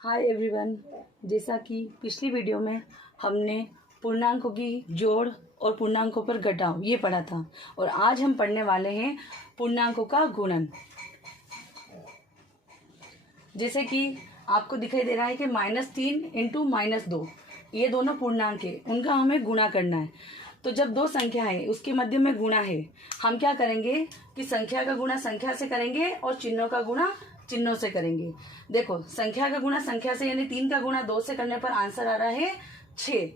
Hi everyone. जैसा कि पिछली वीडियो में हमने पूर्णांकों की जोड़ और पूर्णांकों पर घटाव ये पढ़ा था, और आज हम पढ़ने वाले हैं पूर्णांकों का गुणन। जैसे कि आपको दिखाई दे रहा है कि -3 इंटू -2 ये दोनों पूर्णांक है, उनका हमें गुणा करना है। तो जब दो संख्या है उसके मध्य में गुणा है, हम क्या करेंगे कि संख्या का गुणा संख्या से करेंगे और चिन्हों का गुणा चिन्हों से करेंगे। देखो, संख्या का गुणा संख्या से यानी 3 का गुणा 2 से करने पर आंसर आ रहा है 6।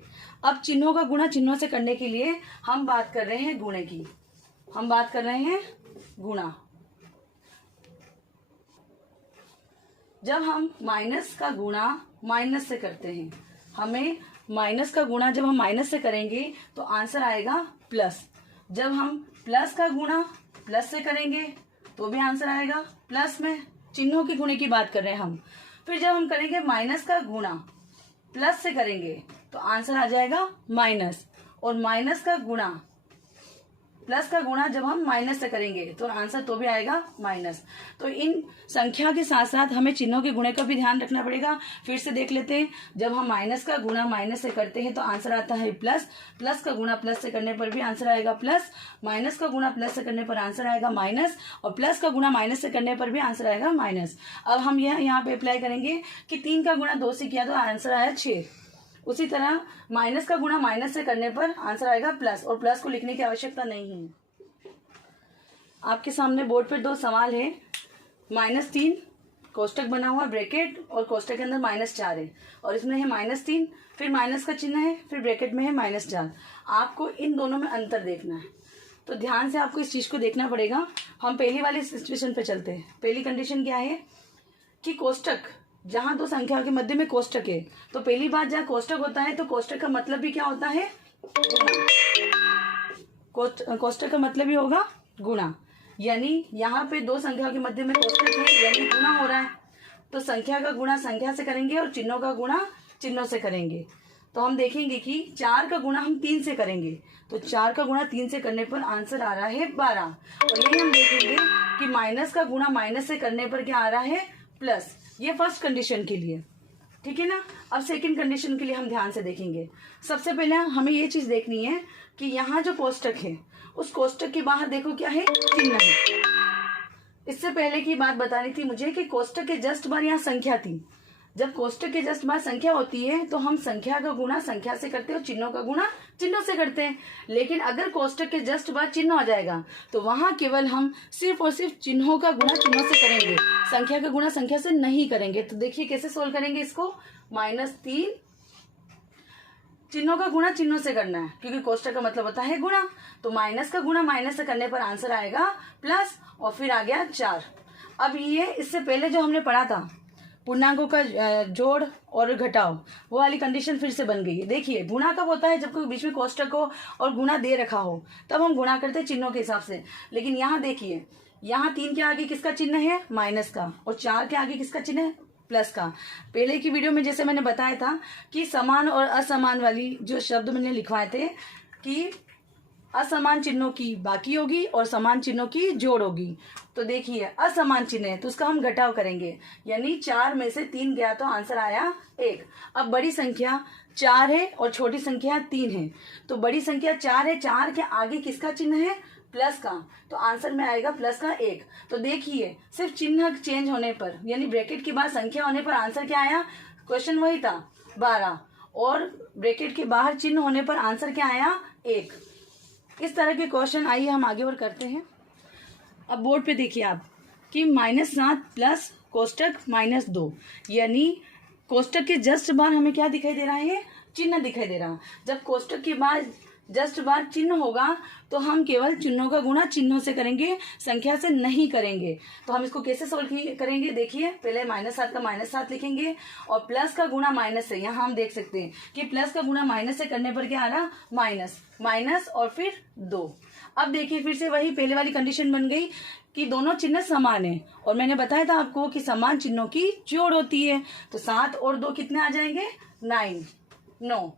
अब चिन्हों का गुणा चिन्हों से करने के लिए हम बात कर रहे हैं गुणे की, हम बात कर रहे हैं गुणा। जब हम माइनस का गुणा माइनस से करते हैं, हमें माइनस का गुणा जब हम माइनस से करेंगे तो आंसर आएगा प्लस। जब हम प्लस का गुणा प्लस से करेंगे तो भी आंसर आएगा प्लस में। चिन्हों के गुणे की बात कर रहे हैं हम। फिर जब हम करेंगे माइनस का गुणा प्लस से करेंगे तो आंसर आ जाएगा माइनस, और माइनस का गुणा प्लस का गुणा जब हम माइनस से करेंगे तो आंसर तो भी आएगा माइनस। तो इन संख्या के साथ साथ हमें चिन्हों के गुणे का भी ध्यान रखना पड़ेगा। फिर से देख लेते हैं, जब हम माइनस का गुणा माइनस से करते हैं तो आंसर आता है प्लस। प्लस का गुणा प्लस से करने पर भी आंसर आएगा प्लस। माइनस का गुणा प्लस से करने पर आंसर आएगा माइनस, और प्लस का गुणा माइनस से करने पर भी आंसर आएगा माइनस। अब हम यहाँ पे अप्लाई करेंगे कि 3 का गुणा 2 से किया तो आंसर आया 6। उसी तरह माइनस का गुणा माइनस से करने पर आंसर आएगा प्लस, और प्लस को लिखने की आवश्यकता नहीं है। आपके सामने बोर्ड पर दो सवाल है। -3 कोष्टक बना हुआ ब्रैकेट, और कोष्टक के अंदर -4 है, और इसमें है -3, फिर माइनस का चिन्ह है, फिर ब्रैकेट में है -4। आपको इन दोनों में अंतर देखना है, तो ध्यान से आपको इस चीज को देखना पड़ेगा। हम पहली वाली सिचुएशन पे चलते हैं। पहली कंडीशन क्या है कि कोष्टक, जहां दो संख्या के मध्य में कोष्टक है, तो पहली बात जहाँ कोष्टक होता है तो कोष्टक का मतलब भी क्या होता है, कोष्टक का मतलब ही होगा गुणा। यानी यहाँ पे दो संख्या के मध्य में कोष्टक है, यानी गुणा हो रहा है, तो संख्या का गुणा संख्या से करेंगे और चिन्हों का गुणा चिन्हों से करेंगे। तो हम देखेंगे कि 4 का गुणा हम 3 से करेंगे, तो 4 का गुणा 3 से करने पर आंसर आ रहा है 12। और यही हम देखेंगे कि माइनस का गुणा माइनस से करने पर क्या आ रहा है, प्लस। ये फर्स्ट कंडीशन के लिए, ठीक है ना। अब सेकंड कंडीशन के लिए हम ध्यान से देखेंगे। सबसे पहले हमें ये चीज देखनी है कि यहाँ जो कोष्टक है उस कोष्टक के बाहर देखो क्या है, चिन्ह है। इससे पहले की बात बतानी थी मुझे कि कोष्टक के जस्ट बाहर यहाँ संख्या थी। जब कोष्टक के जस्ट बाहर संख्या होती है तो हम संख्या का गुणा संख्या से करते हैं और चिन्हों का गुणा चिन्हों से करते हैं। लेकिन अगर कोष्टक के जस्ट बाहर चिन्ह आ जाएगा तो वहां केवल हम सिर्फ और सिर्फ चिन्हों का गुणा चिन्हों से करेंगे, संख्या का गुणा संख्या से नहीं करेंगे। तो देखिए कैसे सोल्व करेंगे इसको। -3 चिन्हों का गुणा चिन्हों से करना है, क्योंकि कोष्टक का मतलब होता है गुणा। तो माइनस का गुणा माइनस से करने पर आंसर आएगा प्लस, और फिर आ गया 4। अब ये इससे पहले जो हमने पढ़ा था पूर्णांकों का जोड़ और घटाव, वो वाली कंडीशन फिर से बन गई है। देखिए, गुणा कब होता है, जब कोई बीच में कोष्टक हो और गुणा दे रखा हो, तब हम गुणा करते हैं चिन्हों के हिसाब से। लेकिन यहाँ देखिए, यहाँ 3 के आगे किसका चिन्ह है, माइनस का, और 4 के आगे किसका चिन्ह है, प्लस का। पहले की वीडियो में जैसे मैंने बताया था कि समान और असमान वाली जो शब्द मैंने लिखवाए थे कि असमान चिन्हों की बाकी होगी और समान चिन्हों की जोड़ होगी। तो देखिए, असमान चिन्ह है तो उसका हम घटाव करेंगे, यानी 4 में से 3 गया तो आंसर आया 1। अब बड़ी संख्या 4 है और छोटी संख्या 3 है, तो बड़ी संख्या 4 है, 4 के आगे किसका चिन्ह है, प्लस का, तो आंसर में आएगा प्लस का 1। तो देखिए, सिर्फ चिन्ह चेंज होने पर, यानी ब्रैकेट के बाद संख्या होने पर आंसर क्या आया, क्वेश्चन वही था 12, और ब्रैकेट के बाहर चिन्ह होने पर आंसर क्या आया, 1। इस तरह के क्वेश्चन आइए हम आगे और करते हैं। अब बोर्ड पे देखिए आप कि -7 प्लस कोष्टक -2, यानी कोष्टक के जस्ट बाहर हमें क्या दिखाई दे रहा है, चिन्ह दिखाई दे रहा। जब कोष्टक के बाद जस्ट बार चिन्ह होगा तो हम केवल चिन्हों का गुणा चिन्हों से करेंगे, संख्या से नहीं करेंगे। तो हम इसको कैसे सोल्व करेंगे, देखिए, पहले -7 का -7 लिखेंगे, और प्लस का गुणा माइनस से। यहाँ हम देख सकते हैं कि प्लस का गुणा माइनस से करने पर क्या आ रहा, माइनस, माइनस और फिर 2। अब देखिए, फिर से वही पहले वाली कंडीशन बन गई कि दोनों चिन्ह समान है, और मैंने बताया था आपको कि समान चिन्हों की जोड़ होती है। तो 7 और 2 कितने आ जाएंगे, 9,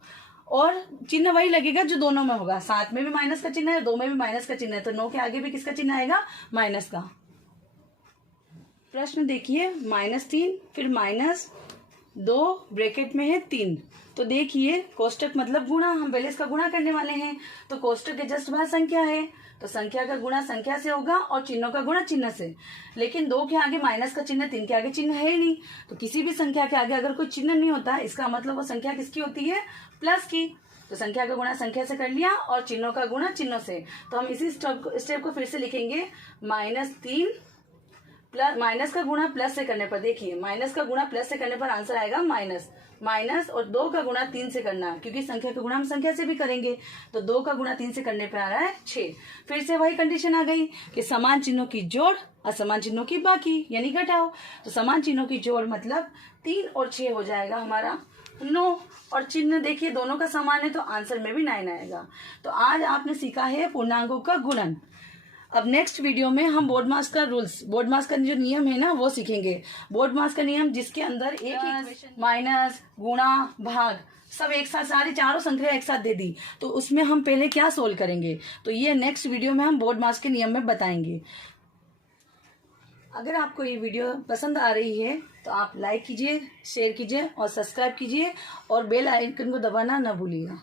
और चिन्ह वही लगेगा जो दोनों में होगा। 7 में भी माइनस का चिन्ह है, 2 में भी माइनस का चिन्ह है, तो 9 के आगे भी किसका चिन्ह आएगा, माइनस का। प्रश्न देखिए, -3 फिर 2 ब्रैकेट में है 3। तो देखिए कोष्टक मतलब गुणा, हम पहले इसका गुणा करने वाले हैं। तो कोष्टक के जस्ट बाहर संख्या है, तो संख्या का गुणा संख्या से होगा और चिन्हों का गुणा चिन्ह से। लेकिन 2 के आगे माइनस का चिन्ह, 3 के आगे चिन्ह है ही नहीं। तो किसी भी संख्या के आगे अगर कोई चिन्ह नहीं होता, इसका मतलब वो संख्या किसकी होती है? प्लस की। तो संख्या का गुणा संख्या से कर लिया और चिन्हों का गुणा चिन्हों से। तो हम इसी स्टेप को फिर से लिखेंगे, -3 प्लस, माइनस का गुणा प्लस से करने पर, देखिए माइनस का गुणा प्लस से करने पर आंसर आएगा माइनस, और 2 का गुणा 3 से करना है, क्योंकि संख्या का गुणा हम संख्या से भी करेंगे। तो 2 का गुणा 3 से करने पर आ रहा है 6। फिर से वही कंडीशन आ गई कि समान चिन्हों की जोड़, असमान चिन्हों की बाकी, यानी घटाओ। तो समान चिन्हों की जोड़ मतलब 3 और 6 हो जाएगा हमारा 9, और चिन्ह देखिए दोनों का समान है, तो आंसर में भी 9 आएगा। तो आज आपने सीखा है पूर्णांकों का गुणन। अब नेक्स्ट वीडियो में हम बोर्ड मास का रूल्स, बोर्ड मास का जो नियम है ना वो सीखेंगे। बोर्ड मास का नियम जिसके अंदर एक ही इक्वेशन, माइनस, गुणा, भाग सब एक साथ, सारी चारों संख्या एक साथ दे दी, तो उसमें हम पहले क्या सोल्व करेंगे, तो ये नेक्स्ट वीडियो में हम बोर्ड मास के नियम में बताएंगे। अगर आपको ये वीडियो पसंद आ रही है तो आप लाइक कीजिए, शेयर कीजिए और सब्सक्राइब कीजिए, और बेल आइकन को दबाना ना भूलिएगा।